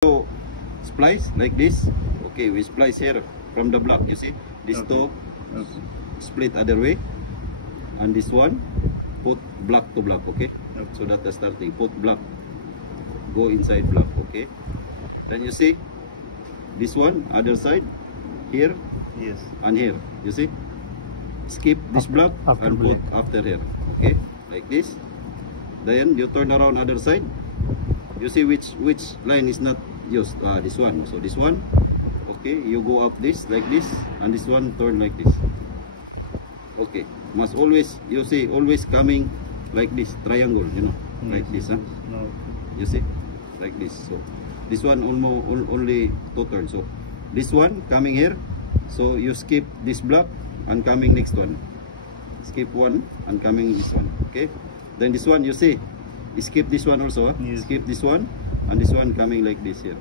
So splice like this. Okay, we splice here from the block. You see these two split other way, and this one put block to block. Okay, so that's the starting. Put block, go inside block. Okay, then you see this one other side here, Yes. and here. You see, skip this block and put after here. Okay, like this. Then you turn around other side. You see which line is not used. This one. So this one. Okay, you go up this like this, and this one turn like this. Okay, must always, you see, always coming like this triangle. You know, like this. Huh? No. You see, like this. So this one almost only two turns. So this one coming here. So you skip this block and coming next one. Skip one and coming this one. Okay. Then this one, you see, skip this one also. Huh? Yes. Skip this one and this one coming like this here.